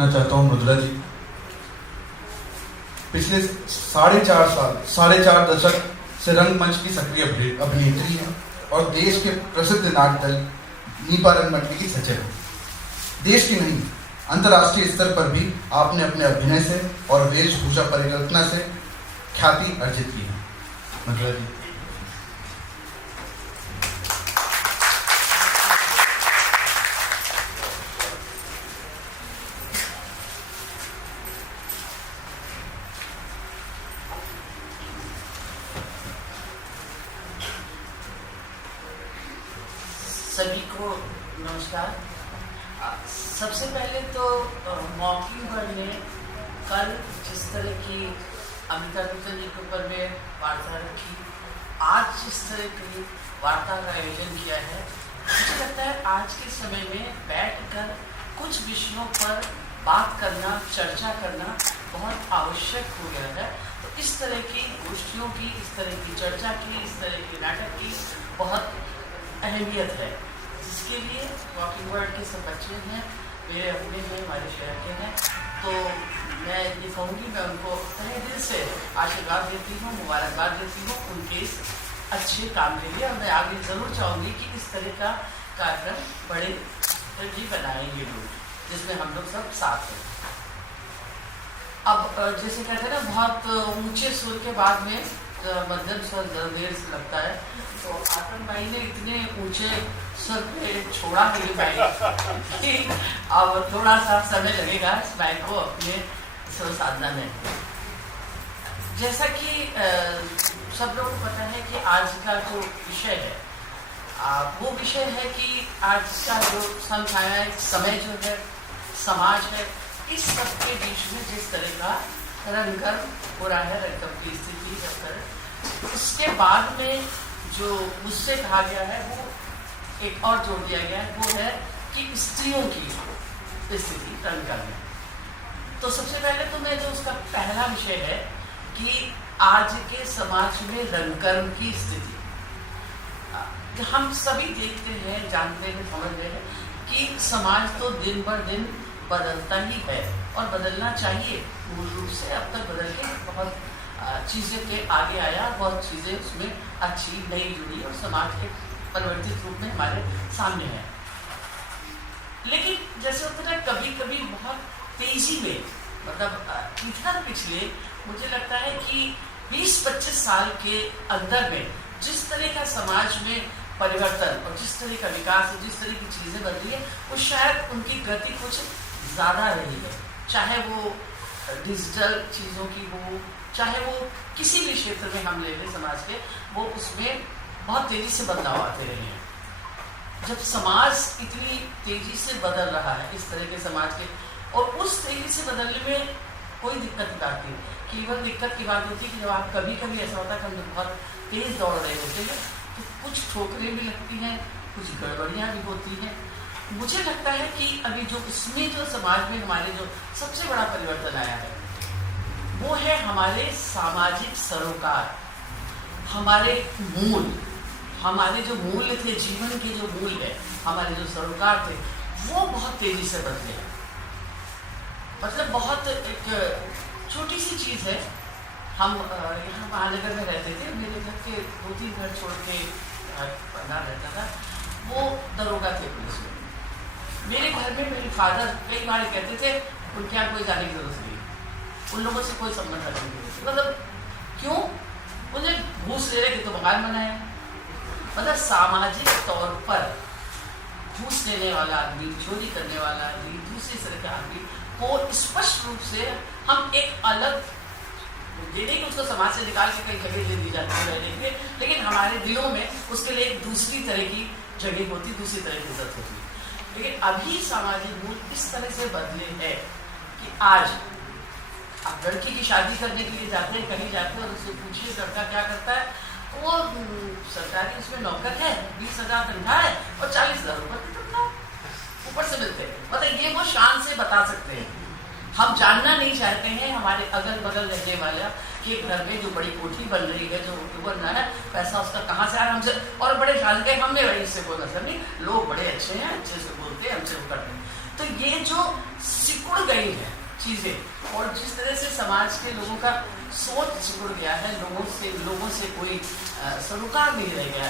करना चाहता हूँ मृदुला जी। पिछले 4.5 दशक से रंगमंच की सक्रिय अभिनेत्री हैं और देश के प्रसिद्ध नाट्य दल नीपा रंगमंडली की सचिव हैं। देश की नहीं, अंतर्राष्ट्रीय स्तर पर भी आपने अपने अभिनय से और वेशभूषा परिकल्पना से ख्याति अर्जित की है। मृदुला जी। सभी को नमस्कार। सबसे पहले तो मॉकिंगबर्ड ने कल जिस तरह की अमिताभ बच्चन जी के ऊपर में वार्ता रखी, आज जिस तरह की वार्ता का आयोजन किया है, मुझे लगता है आज के समय में बैठकर कुछ विषयों पर बात करना, चर्चा करना बहुत आवश्यक हो गया है। तो इस तरह की गोष्ठियों की, इस तरह की चर्चा की, इस तरह के नाटक की बहुत अहमियत है, जिसके लिए मॉकिंगबर्ड के सब बच्चे हैं, मेरे अपने हैं, हमारे शहर के हैं। तो मैं ये कहूँगी, मैं उनको तहे दिल से आशीर्वाद देती हूँ, मुबारकबाद देती हूँ उनके इस अच्छे काम के लिए। और मैं आगे ज़रूर चाहूँगी कि इस तरह का कार्यक्रम बड़े भी बनाएंगे लोग, जिसमें हम लोग सब साथ हैं। अब जैसे कहते हैं ना, बहुत ऊंचे सुर के बाद में मध्यम स्वर देर से लगता है, तो आतन भाई ने इतने ऊंचे स्वर पे छोड़ा मेरी माइक कि अब थोड़ा सा समय लगेगा इस माइक को अपने स्वर साधना में। जैसा कि सब लोगों को पता है कि आज का जो विषय है, वो विषय है कि आज का जो समय जो है, समाज है, इस सब के बीच में जिस तरह का रंगकर्म हो रहा है, रंगकर्म की स्थिति जब कर, उसके बाद में जो मुझसे कहा गया है, वो एक और जोड़ दिया गया है, वो है कि स्त्रियों की स्थिति रंगकर्म में। तो सबसे पहले तो मैं जो उसका पहला विषय है कि आज के समाज में रंगकर्म की स्थिति, हम सभी देखते हैं, जानते हैं, समझ रहे हैं कि समाज तो दिन बर दिन बदलता ही है और बदलना चाहिए। मूल रूप से अब तक बदल के बहुत चीज़ें के आगे आया, बहुत चीज़ें उसमें अच्छी नई जुड़ी और समाज के परिवर्तित रूप में हमारे सामने है। लेकिन जैसे होता है कभी कभी बहुत तेजी में, मतलब इधर पिछले मुझे लगता है कि 20-25 साल के अंदर में जिस तरह का समाज में परिवर्तन और जिस तरह का विकास और जिस तरह की चीज़ें बन रही है, वो शायद उनकी गति कुछ ज़्यादा रही है। चाहे वो डिजिटल चीज़ों की हो, चाहे वो किसी भी क्षेत्र में हम ले लें समाज के, वो उसमें बहुत तेज़ी से बदलाव आते रहे हैं। जब समाज इतनी तेज़ी से बदल रहा है, इस तरह के समाज के, और उस तेज़ी से बदलने में कोई दिक्कत की बात नहीं, केवल दिक्कत की बात होती है कि जब आप कभी कभी ऐसा होता है कि हम बहुत तेज़ दौड़ रहे होते हैं, तो कुछ ठोकरें भी लगती हैं, कुछ गड़बड़ियाँ भी होती हैं। मुझे लगता है कि अभी जो इसमें जो समाज में हमारे जो सबसे बड़ा परिवर्तन आया है, वो है हमारे सामाजिक सरोकार, हमारे मूल, हमारे जो मूल्य थे, जीवन के जो मूल्य है, हमारे जो सरोकार थे, वो बहुत तेजी से बदले हैं। मतलब बहुत एक छोटी सी चीज़ है, हम यहाँ महानगर में रहते थे, मेरे घर के 2-3 घर छोड़ के बना रहता था, वो दरोगा थे पुलिस में। मेरे घर में मेरे फादर कई बार कहते थे उनके यहाँ कोई जाने की जरूरत नहीं, उन लोगों से कोई संबंध रखने की जरूरत नहीं। मतलब क्यों? उन्हें घूस ले रहे थे तो मकान बनाया। मतलब सामाजिक तौर पर घूस लेने वाला आदमी, चोरी करने वाला आदमी, दूसरी तरह के आदमी को स्पष्ट रूप से हम एक अलग देने की, उसको समाज से निकाल के कई जगह दे दी जाती है रहने के लिए, लेकिन हमारे दिलों में उसके लिए एक दूसरी तरह की जगह होती, दूसरी तरह की इज्जत होती। लेकिन अभी सामाजिक मूल इस तरह से बदले हैं कि आज आप लड़की की शादी करने के लिए जाते हैं, कहीं जाते हैं और उससे पूछिए लड़का क्या करता है, वो सरकारी उसमें नौकर है, 20,000 तनख्वाह है और 40,000 रुपये ऊपर से मिलते हैं। मतलब ये वो शान से बता सकते हैं। हम जानना नहीं चाहते हैं हमारे अगल बगल रहने वाला कि घर में जो बड़ी कोठी बन रही है, जो बन रहा है, पैसा उसका कहाँ से आ रहा है हमसे, और बड़े शान के हमने भाई इससे कोई मतलब नहीं, लोग बड़े अच्छे हैं, अच्छे से बोलते हैं, हमसे वो करते हैं। तो ये जो सिकुड़ गई है चीजें और जिस तरह से समाज के लोगों का सोच सिकुड़ गया है, लोगों से कोई सरोकार नहीं रह गया।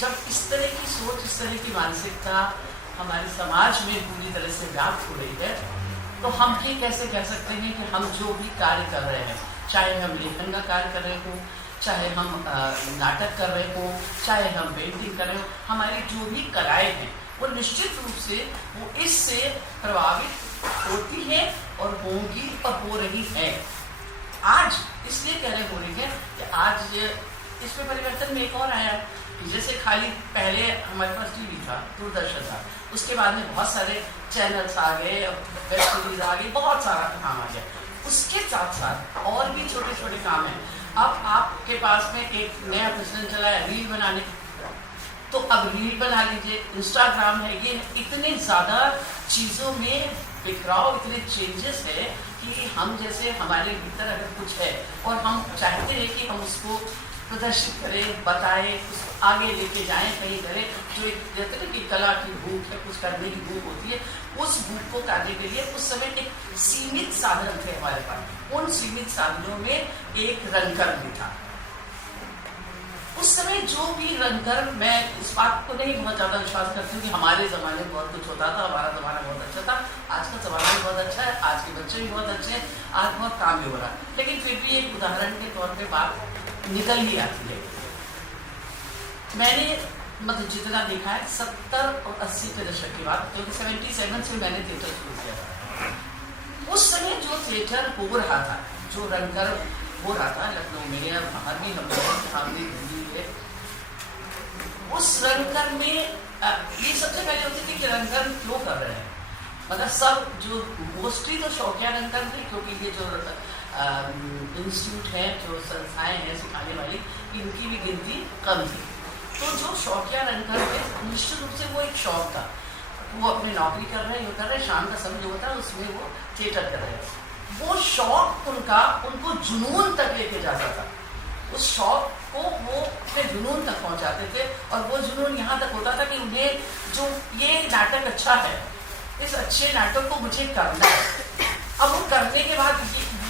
जब इस तरह की सोच, इस तरह की मानसिकता हमारे समाज में पूरी तरह से व्याप्त हो रही है, तो हम ये कैसे कह सकते हैं कि हम जो भी कार्य कर रहे हैं, चाहे हम लेखन का कार्य कर रहे हों, चाहे हम नाटक कर रहे हों, चाहे हम पेंटिंग कर रहे हों, हमारी जो भी कलाएं हैं वो निश्चित रूप से वो इससे प्रभावित होती है और होंगी और हो रही है। आज इसलिए कह रहे हो रही है कि आज इसमें परिवर्तन में एक और आया है कि जैसे खाली पहले हमारे पास टीवी था, दूरदर्शन था, उसके बाद में बहुत सारे चैनल्स आ गए, वेब सीरीज आ गई, बहुत सारा काम आ गया। उसके साथ साथ और भी छोटे छोटे काम हैं। अब आपके पास में एक नया प्रचलन चला है रील बनाने की, तो अब रील बना लीजिए, इंस्टाग्राम है, ये इतने ज़्यादा चीज़ों में बिखराव, इतने चेंजेस है कि हम जैसे हमारे भीतर अगर कुछ है और हम चाहते हैं कि हम उसको प्रदर्शित करें, बताएं, उसको आगे लेके जाएं, कहीं करें, जो एक कहते हैं कि कला की भूख है, कुछ करने की भूख होती है, उस भूख को करने के लिए उस समय एक सीमित साधन थे हमारे पास। उन सीमित साधनों में एक रंगकर्म भी था। उस समय जो भी रंगकर्म, मैं इस बात को नहीं बहुत ज़्यादा विश्वास करती हूँ कि हमारे ज़माने में बहुत कुछ होता था, हमारा ज़माना बहुत अच्छा था, आज का ज़माना भी बहुत अच्छा है, आज के बच्चे भी बहुत अच्छे हैं, आज बहुत काम भी हो रहा है, लेकिन फिर भी एक उदाहरण के तौर पे बात निकल ही आती है। मैंने मतलब जितना देखा है 70 और 80 के दशक की बात, क्योंकि 77 से मैंने थिएटर शुरू किया था। उस समय जो थिएटर हो रहा था, जो रंगकर्म हो रहा था लखनऊ में या बाहर भी, हमने उस रंगकर्म में ये सबसे पहले होती थी कि रंगकर्म क्यों कर रहे हैं, मतलब सब जो मोस्टली तो शौकिया रंगकर्म थे, क्योंकि ये जो इंस्टीट्यूट है, जो संस्थाएं हैं सिखाने वाली, इनकी भी गिनती कम थी। तो जो शौकिया रंगकर्म है, निश्चित रूप से वो एक शौक था, वो अपनी नौकरी कर रहे हैं, ये कर रहे हैं, शाम का समय जो होता है उसमें वो थिएटर कर रहे हैं। वो शौक उनका उनको जुनून तक लेके जाता था। उस शौक को वो अपने जुनून तक पहुंचाते थे, और वो जुनून यहाँ तक होता था कि उन्हें जो ये नाटक अच्छा है, इस अच्छे नाटक को मुझे करना है। अब वो करने के बाद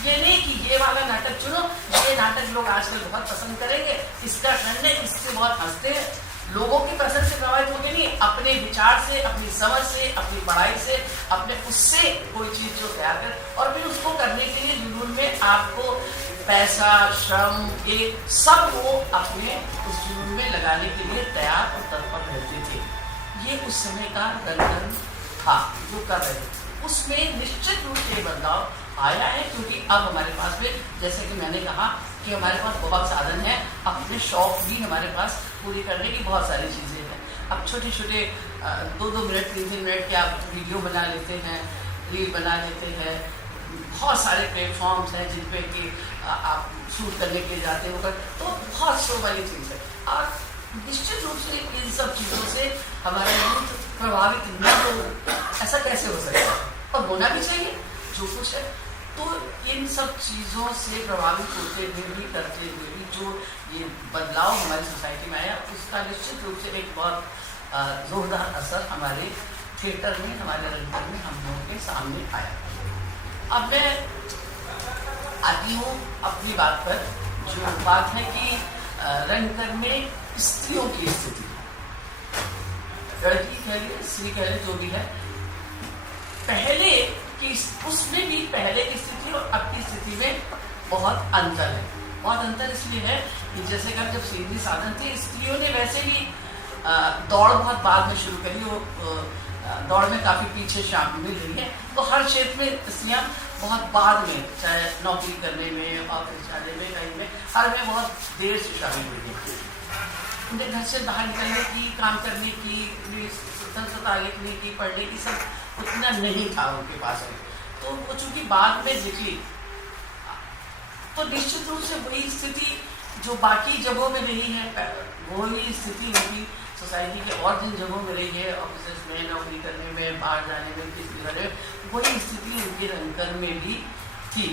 ये नहीं कि ये वाला नाटक चुनो, ये नाटक लोग आजकल बहुत पसंद करेंगे, इसका करने, इससे बहुत हंसते हैं, लोगों की पसंद से प्रभावित होंगे नहीं, अपने विचार से, अपनी समझ से, अपनी पढ़ाई से, अपने उससे कोई चीज जो तैयार कर, और फिर उसको करने के लिए जुनून में आपको पैसा, श्रम, ये सब वो अपने उस जुनून में लगाने के लिए तैयार और तत्पर रहते थे। ये उस समय का रंगकर्म था जो कर रहे थे। उसमें निश्चित रूप से बदलाव आया है, क्योंकि अब हमारे पास में, जैसे कि मैंने कहा कि हमारे पास बहुत साधन है, अपने शौक भी हमारे पास पूरी करने की बहुत सारी चीज़ें हैं। अब छोटे छोटे 2-2 मिनट 3-3 मिनट के आप वीडियो बना लेते हैं, रील बना लेते हैं, बहुत सारे प्लेटफॉर्म्स हैं जिन पे कि आप शूट करने के लिए जाते हो, तो बहुत शो वाली चीज़ है। और निश्चित रूप से इन सब चीज़ों से हमारा यूथ प्रभावित न हो, ऐसा कैसे हो सकता है, और होना भी चाहिए जो कुछ है। तो इन सब चीज़ों से प्रभावित होते हुए भी, करते हुए भी जो ये बदलाव हमारी सोसाइटी में आया, उसका निश्चित रूप से एक बहुत जोरदार असर हमारे थिएटर में, हमारे रंगकर्म में हम लोगों के सामने आया। अब मैं आती हूँ अपनी बात पर, जो बात है कि रंगकर्म में स्त्रियों की स्थिति, लड़की कह लीजिए, स्त्री कह लीजिए, जो भी है, पहले कि उसमें भी पहले की स्थिति और अब की स्थिति में बहुत अंतर है। बहुत अंतर इसलिए है कि जैसे कि जब सीधी साधन थे, स्त्रियों ने वैसे ही दौड़ बहुत बाद में शुरू करी, वो दौड़ में काफ़ी पीछे शामिल रही है, तो हर क्षेत्र में स्त्रियाँ बहुत बाद में, चाहे नौकरी करने में, ऑफिस जाने में, कहीं में, हर में बहुत देर से शामिल हुई है। उनके घर से बाहर निकलने की, काम करने की, स्वतंत्रता लिखने की, पढ़ने की, सब उतना नहीं था उनके पास में। तो वो चूंकि बाद में निकली, तो निश्चित रूप से वही स्थिति जो बाकी जगहों में नहीं है, वही स्थिति उनकी सोसाइटी के और जिन जगहों में रही है, ऑफिस में, नौकरी करने में, बाहर जाने में, किसी जगह, वही स्थिति उनके रंगकर्म में भी थी।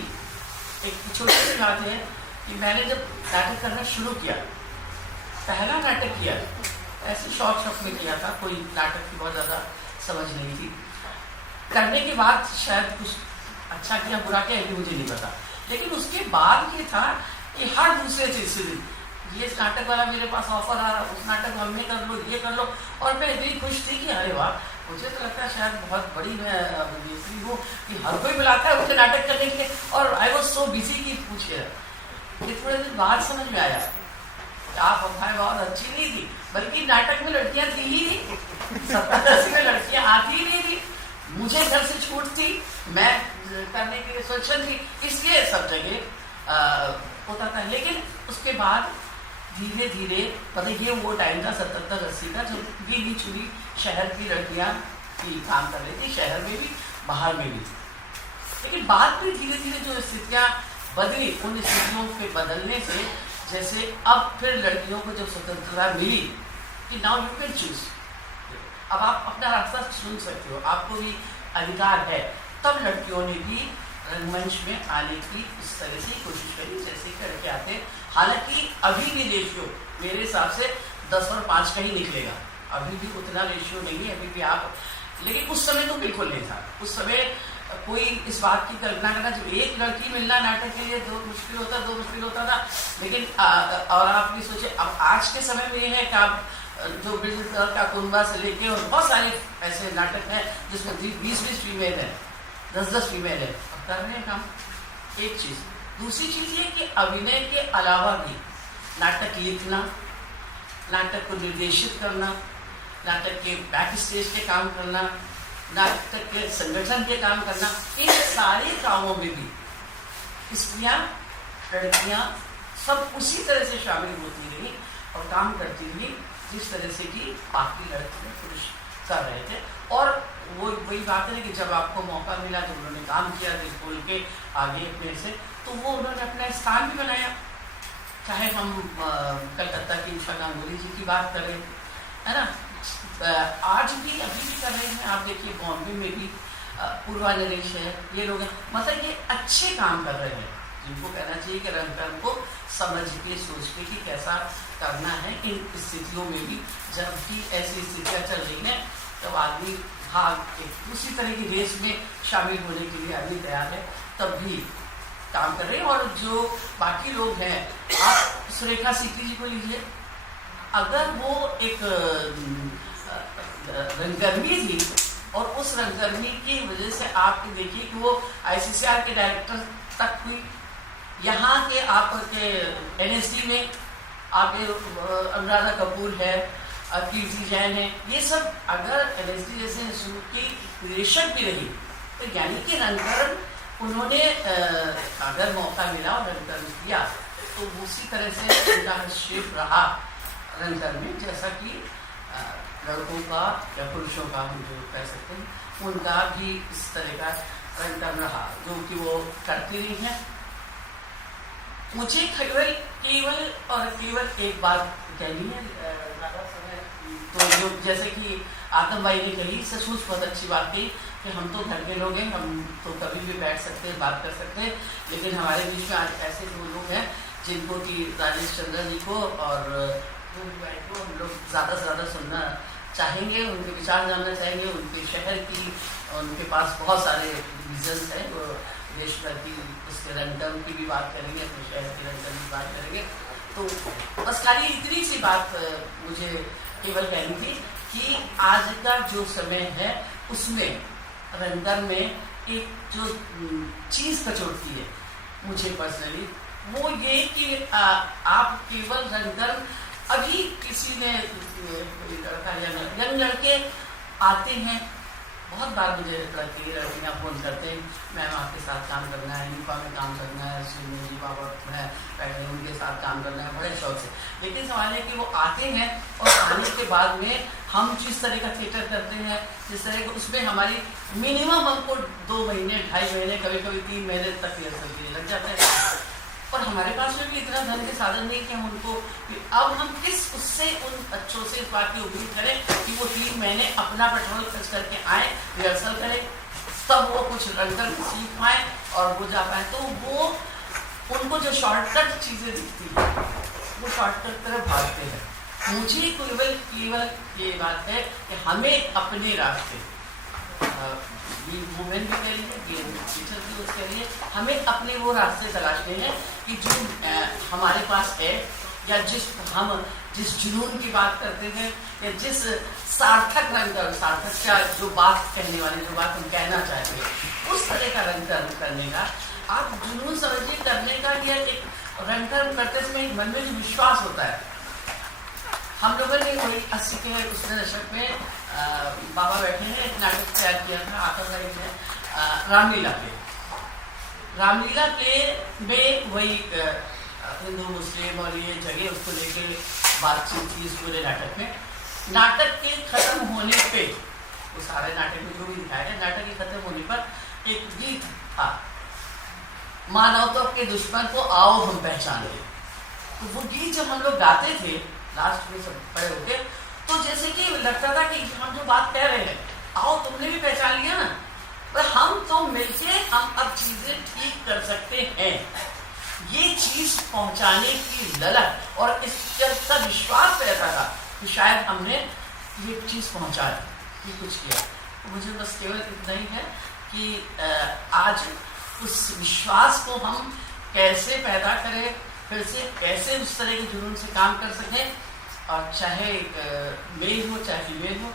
एक छोटी सी बात है कि मैंने जब नाटक करना शुरू किया, पहला नाटक किया, ऐसे शौक में किया था, कोई नाटक की बहुत ज़्यादा समझ नहीं थी। करने के बाद शायद कुछ अच्छा किया बुरा किया ये मुझे नहीं पता, लेकिन उसके बाद ये था कि हर दूसरे तीसरे दिन ये नाटक वाला मेरे पास ऑफर आ रहा, उस नाटक हम में कर लो, ये कर लो, और मैं इतनी खुश थी कि अरे वाह, मुझे तो लगता है शायद बहुत बड़ी मैं अभिनेत्री हूँ कि हर कोई बुलाता है मुझे नाटक करने के लिए, और आई वॉज सो बिजी कि पूछिए। ये थोड़े दिन बाद समझ में आया आप अफवाहें बहुत अच्छी नहीं थी, बल्कि नाटक में लड़कियां थी ही नहीं, 70-80 में लड़कियां आती ही नहीं थी, मुझे घर से छूट थी, मैं करने के लिए स्वच्छंद थी, इसलिए सब जगह होता था। लेकिन उसके बाद धीरे धीरे मतलब ये वो टाइम था 77-80 का, जब गिनी चुनी शहर की लड़कियां भी काम कर रही थी, शहर में भी बाहर में भी। लेकिन बाद में धीरे धीरे जो स्थितियाँ बदली, उन स्थितियों के बदलने से जैसे अब फिर लड़कियों को जब स्वतंत्रता मिली कि नाउ यू कैन चूज, अब आप अपना रास्ता चुन सकते हो, आपको भी अधिकार है, तब लड़कियों ने भी रंगमंच में आने की इस तरह से कोशिश करी जैसे करके आते। हालांकि अभी भी रेशियो मेरे हिसाब से 10 और 5 का ही निकलेगा, अभी भी उतना रेशियो नहीं है, अभी भी आप, लेकिन उस समय तो बिल्कुल नहीं था। उस समय कोई इस बात की कल्पना करना, जो एक लड़की मिलना नाटक के लिए दो मुश्किल होता था, लेकिन और आप भी सोचे अब आज के समय में ये है कि आप जो बिल्कुल का कुंभा से लेके और बहुत सारे ऐसे नाटक हैं जिसमें 20-20 फीमेल है, 10-10 फीमेल है, अब कर रहे हैं काम। एक चीज, दूसरी चीज ये कि अभिनय के अलावा भी नाटक लिखना, नाटक को निर्देशित करना, नाटक के बैक स्टेज के काम करना, नाटक के संगठन के काम करना, इन सारे कामों में भी स्त्रियां, लड़कियां सब उसी तरह से शामिल होती रही और काम करती रही जिस तरह से कि बाकी लड़के पुरुष कर रहे थे। और वो वही बात है कि जब आपको मौका मिला, जब उन्होंने काम किया दिल खोल के आगे अपने से, तो वो उन्होंने अपना स्थान भी बनाया। चाहे हम कलकत्ता की उषा गांगुली जी की बात करें, है ना, आज भी अभी भी कर रहे हैं, आप देखिए बॉम्बे में भी पूर्वा नरेश है, ये लोग हैं, मतलब ये अच्छे काम कर रहे हैं, जिनको कहना चाहिए कि रंगकर्म को समझ के सोच के कि कैसा करना है इन स्थितियों में भी। जब भी ऐसी स्थितियाँ चल रही हैं तब आदमी भाग एक दूसरी तरह की रेस में शामिल होने के लिए आदमी तैयार है, तब भी काम कर रहे हैं। और जो बाकी लोग हैं, आप सुरेखा सीकरी जी को लीजिए, अगर वो एक रंगकर्मी थी और उस रंगकर्मी की वजह से आप देखिए कि वो ICCR के डायरेक्टर तक हुई, यहाँ के आपके NSD में आपके अनुराधा कपूर है, कीर्ति जैन है, ये सब अगर NSD जैसे इंस्टीट्यूट की निदेशक भी रही, तो यानी कि रंगकर्म उन्होंने अगर मौका मिला और रंगकर्म किया तो उसी तरह से उनका हस्तक्षेप रहा रंगकर्म में, जैसा कि लड़कों का या पुरुषों का हम जो कह सकते हैं, उनका भी इस तरह का रंगकर्म रहा जो कि वो करती रही हैं। मुझे केवल एक बात कहनी है, ज़्यादा समय तो जो जैसे कि आतम भाई ने कही, सचमुच बहुत अच्छी बात कही कि हम तो घर के लोग हैं, हम तो कभी भी बैठ सकते हैं, बात कर सकते हैं, लेकिन हमारे बीच में आज ऐसे दो लोग हैं जिनको कि राजेश चंद्र जी को और भाई को हम लोग ज़्यादा से ज़्यादा सुनना चाहेंगे, उनके विचार जानना चाहेंगे, उनके शहर की, उनके पास बहुत सारे विजन्स हैं, वो देश भर की उसके रंगकर्म की भी बात करेंगे, अपने शहर के रंगकर्म की बात करेंगे। तो बस खाली इतनी सी बात मुझे केवल कहनी थी कि आज का जो समय है उसमें रंगकर्म में एक जो चीज़ कचोटती है मुझे पर्सनली, वो ये कि आप केवल रंगकर्म, अभी किसी ने यंग लड़के आते हैं, बहुत बार मुझे लड़कियाँ फ़ोन करते हैं, मैम आपके साथ काम करना है, यूपा में काम करना है, जी बाबा है, उनके साथ काम करना है, बड़े शौक से। लेकिन सवाल है कि वो आते हैं और आने के बाद में हम जिस तरह का थिएटर करते हैं, जिस तरह का, उसमें हमारी मिनिमम हमको 2 महीने 2.5 महीने कभी कभी 3 महीने तक रिहर्सल के लिए लग जाते हैं, और हमारे पास में भी इतना धन के साधन नहीं कि हम उनको, अब हम किस उससे उन बच्चों से इस बात की उम्मीद करें कि वो 3 महीने अपना पेट्रोल खर्च करके आए, रिहर्सल करें, तब वो कुछ रंगकर्म सीख पाए और वो जा पाए। तो वो उनको जो शॉर्टकट चीज़ें दिखती हैं वो शॉर्टकट तरफ भागते हैं। मुझे केवल ये बात है कि हमें अपने रास्ते ये वुमेन भी कह रही है, ये टीचर भी उसके कह रही है, हमें अपने वो रास्ते तलाशने हैं कि जो हमारे पास है, या जिस जुनून की बात करते हैं, या जिस सार्थक रंग सार्थक क्या जो बात कहने वाले, जो बात हम कहना चाहते हैं, उस तरह का रंग कर्म करने का आप जुनून समझिए, करने का या एक रंग कर्म करते समय मन में जो विश्वास होता है। हम लोगों ने वही 80 के उसने दशक में बाबा बैठे हैं, एक नाटक तैयार किया था आकर साहिब ने रामलीला के में वही हिंदू मुस्लिम और ये जगह उसको लेके बातचीत थी इस पूरे नाटक में। नाटक के खत्म होने पे, वो सारे नाटक में जो भी दिखाया है, नाटक के खत्म होने पर एक गीत था, मानवता के दुश्मन को आओ हम पहचाने। तो वो गीत जब हम लोग गाते थे लास्ट में सब खड़े होके, तो जैसे कि लगता था कि हम जो बात कह रहे हैं, आओ तुमने भी पहचान लिया ना, पर हम तो मिलके हम अब चीजें ठीक कर सकते हैं। ये चीज पहुंचाने की ललक और इस का विश्वास रहता था कि शायद हमने ये चीज पहुंचा दी, ये कुछ किया। तो मुझे बस केवल इतना ही है कि आज उस विश्वास को हम कैसे पैदा करें, फिर से कैसे उस तरह के जुनून से काम कर सकें, और चाहे मेल हो चाहे फीमेल हो,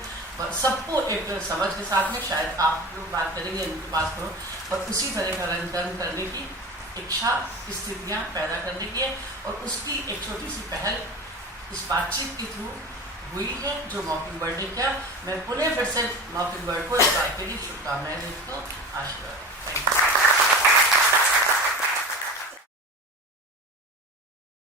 सबको एक समझ के साथ में, शायद आप लोग बात करेंगे इनके पास करो, और उसी तरह का रंग कर्म करने की इच्छा, स्थितियाँ पैदा करने की है। और उसकी एक छोटी सी पहल इस बातचीत के थ्रू हुई है जो मॉकिंग बर्ड ने किया। मैं पुनः फिर से मॉकिंग बर्ड को इस बात के लिए शुभकामनाएं देता हूँ, आशीर्वाद।